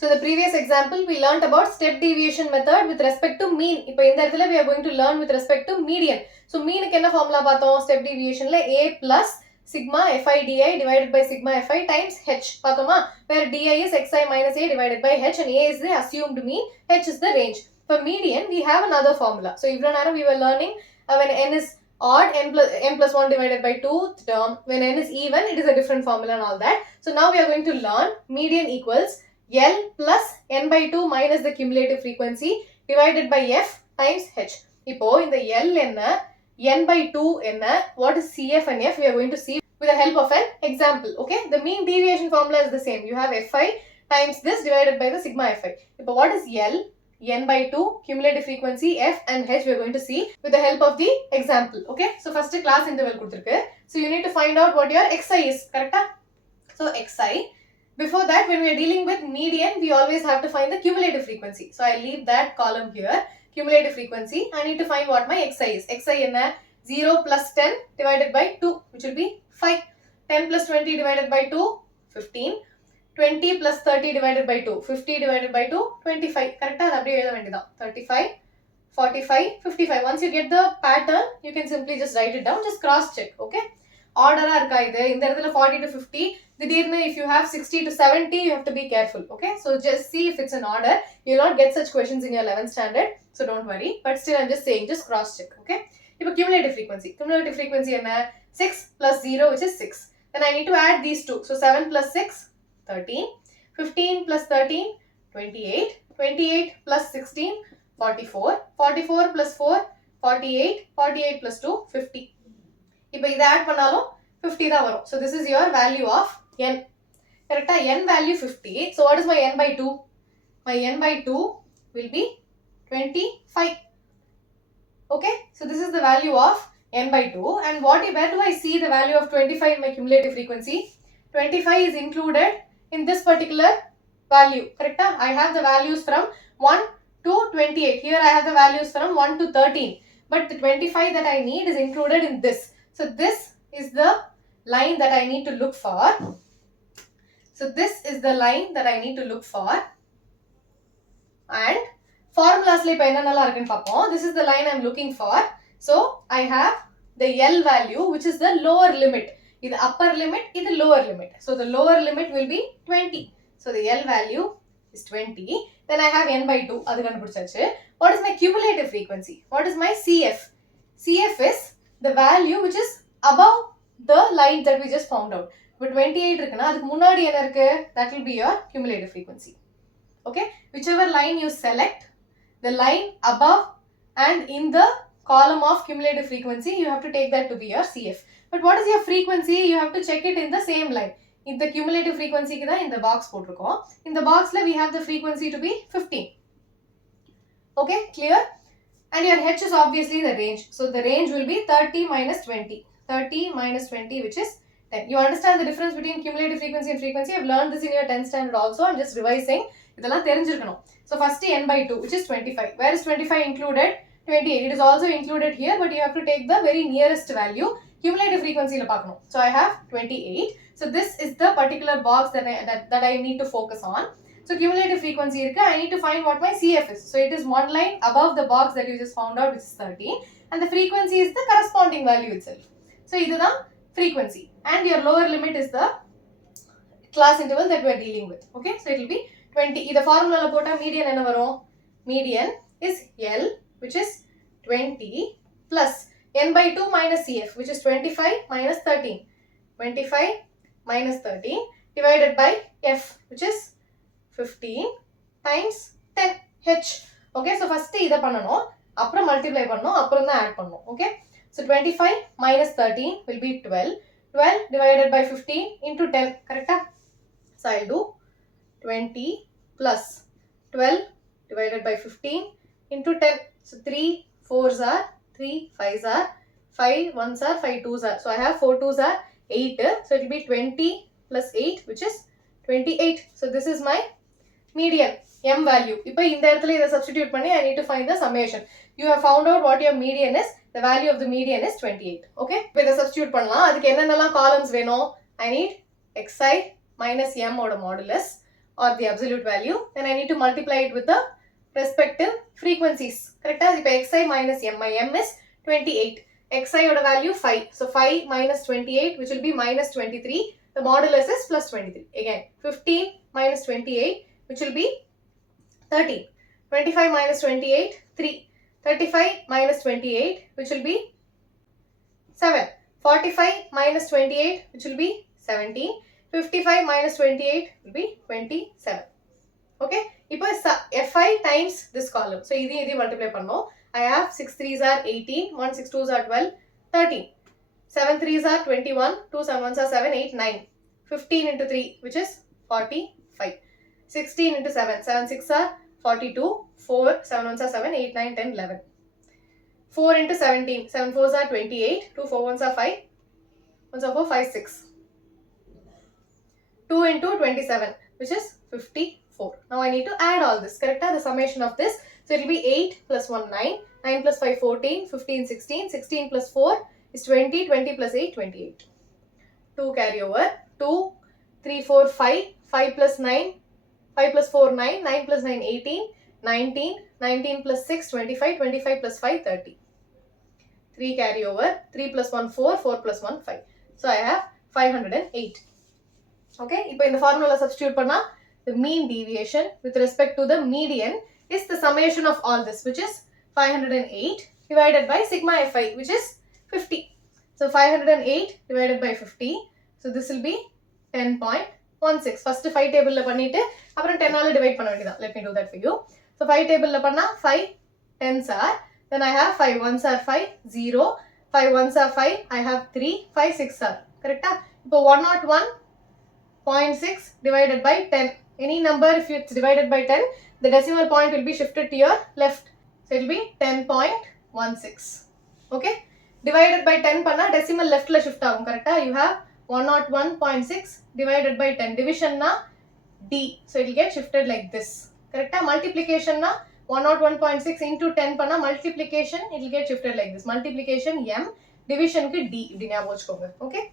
So the previous example we learnt about step deviation method with respect to mean. இப்போ இந்த இடத்துல we are going to learn with respect to median. So mean க்கு என்ன formula பார்த்தோம்? Step deviationல a plus sigma fi di divided by sigma fi times h பார்த்தோமா? Where di is xi minus a divided by h and a is the assumed mean, h is the range. For median we have another formula. So இவ்வளவு நேரம் we were learning when n is odd, n plus 1 divided by 2th term. When n is even, it is a different formula and all that. So now we are going to learn median equals L plus n by 2 minus the cumulative frequency divided by f times h. இப்போ இந்த L என்ன, n by 2 என்ன, what is CF and f we are going to see with the help of an example. Okay, the mean deviation formula is the same. You have fi times this divided by the sigma fi. இப்போ what is L, n by 2, cumulative frequency f and h we are going to see with the help of the example. Okay, so first class interval கொடுத்திருக்கு. So you need to find out what your xi is, correct? So xi. Before that, when we are dealing with median, we always have to find the cumulative frequency. So I leave that column here, cumulative frequency. I need to find what my xi is. Xi enna 0 plus 10 divided by 2, which will be 5. 10 plus 20 divided by 2, 15. 20 plus 30 divided by 2, 50 divided by 2, 25. Correct? That's அப்படியே எழுத வேண்டியதான். 35, 45, 55. Once you get the pattern, you can simply just write it down. Just cross check. Okay? Order-ஆ இருக்கா இது? இந்த இடத்துல 40 to 50. திடீர்னு if you have 60 to 70, you have to be careful. Okay? So just see if it's an order. You will not get such questions in your 11th standard. So don't worry. But still I'm just saying, just cross check. Okay? இப்போ cumulative frequency. Cumulative frequency என்ன? 6 plus 0, which is 6. Then I need to add these two. So 7 plus 6, 13. 15 plus 13, 28. 28 plus 16, 44. 44 plus 4, 48. 48 plus 2, 50. இப்போ இதை add பண்ணாலும் 50 தான் வரும். So this is your value of n. Correct? N value 50. So what is my n by 2? My n by 2 will be 25. Okay? So this is the value of n by 2. And where do I see the value of 25 in my cumulative frequency? 25 is included in this particular value. Correct? I have the values from 1 to 28. Here I have the values from 1 to 13. But the 25 that I need is included in this. So this is the line that I need to look for. So this is the line that I need to look for. And formulas la ipo enna irukku paapom. This is the line I am looking for. So I have the L value, which is the lower limit. This upper limit, this lower limit. So the lower limit will be 20. So the L value is 20. Then I have n by 2. Adu kandupidichachu. What is my cumulative frequency? What is my CF? CF is the value which is above the line that we just found out. But 28 இருக்குனா அதுக்கு முன்னாடி என்ன இருக்கு? That will be your cumulative frequency. Okay? Whichever line you select, the line above and in the column of cumulative frequency, you have to take that to be your CF. But what is your frequency? You have to check it in the same line. In the cumulative frequency க்கு தான் இந்த box போட்டுருக்கோம். In the box we have the frequency to be 15. Okay? Clear? And your h is obviously the range. So the range will be 30 minus 20. 30 minus 20, which is 10. You understand the difference between cumulative frequency and frequency? I've learned this in your 10th standard also. I'm just revising. இதெல்லாம் தெரிஞ்சிருக்கணும். So first n by 2, which is 25. Where is 25 included? 28. It is also included here, but you have to take the very nearest value. Cumulative frequency la paakano. So I have 28. So this is the particular box that I need to focus on. So cumulative frequency irukku. I need to find what my CF is. So it is one line above the box that you just found out, which is 30. And the frequency is the corresponding value itself. So this is the frequency. And your lower limit is the class interval that we are dealing with. Okay? So it will be 20. This formula la pota median enna varum? Median is L, which is 20 plus n by 2 minus CF, which is 25 minus 13. 25 minus 13 divided by F, which is 15 times 10 H. Okay, so first இதை பண்ணணும், அப்புறம் multiply பண்ணணும், அப்புறம் தான் add பண்ணணும். Okay, so 25 minus 13 will be 12. 12 divided by 15 into 10. Correct? So I'll do 20 plus 12 divided by 15 into 10. So 3 4s are 3 5s are 5 1s are 5 2s are. So I have 4 2s are 8. So it will be 20 plus 8, which is 28. So this is my median m value. இப்போ இந்த இடத்துல இதை substitute பண்ணி I need to find the summation. You have found out what your median is. The value of the median is 28. Okay? இப்போ இதை substitute பண்ணலாம். அதுக்கு என்னென்னலாம் columns வேணும்? I need xi minus m ஓட modulus. or the absolute value, then I need to multiply it with the respective frequencies. Correct? As xi minus m, my m is 28. Xi oda value 5. So 5 minus 28, which will be minus 23. The modulus is plus 23. Again, 15 minus 28, which will be 13. 25 minus 28, 3. 35 minus 28, which will be 7. 45 minus 28, which will be 17. 55 minus 28 will be 27. Okay? Now fi times this column. So, this multiply panno. I have 6 3s are 18, 1 6 2s are 12, 13. 7 3s are 21, 2 7 1s are 7, 8, 9. 15 into 3, which is 45. 16 into 7, 7 6 are 42, 4 7 1s are 7, 8 9 10 11. 4 into 17, 7 4s are 28, 2 4 1s are 5, 1s are 4, 5 6. 2 into 27, which is 54. Now I need to add all this, correct? The summation of this. So it will be 8 plus 1, 9, 9 plus 5, 14, 15, 16, 16 plus 4 is 20, 20 plus 8, 28. 2 carry over, 2, 3, 4, 5, 5 plus 9, 5 plus 4, 9, 9 plus 9, 18, 19, 19 plus 6, 25, 25 plus 5, 30. 3 carry over, 3 plus 1, 4, 4 plus 1, 5. So I have 508. Okay, now in the formula substitute panna, the mean deviation with respect to the median is the summation of all this, which is 508 divided by sigma fi, which is 50. So 508 divided by 50. So this will be 10.16. First 5 table la pannite, appuram 10 ala divide panna vendida. Let me do that for you. So 5 table la panna 5 10s are, then I have 5 1s are 5, 0, 5 1s are 5, I have 3, 5 6 are. Correct? Now 101.6 divided by 10. Any number, if it's divided by 10, the decimal point will be shifted to your left. So it will be 10.16. Okay? Divided by 10 panna decimal left la shift agum. Correct? You have 101.6 divided by 10. Division na D. So it will get shifted like this. Correct? Multiplication na 101.6 into 10 panna multiplication, it will get shifted like this. Multiplication M, division ki D. Okay?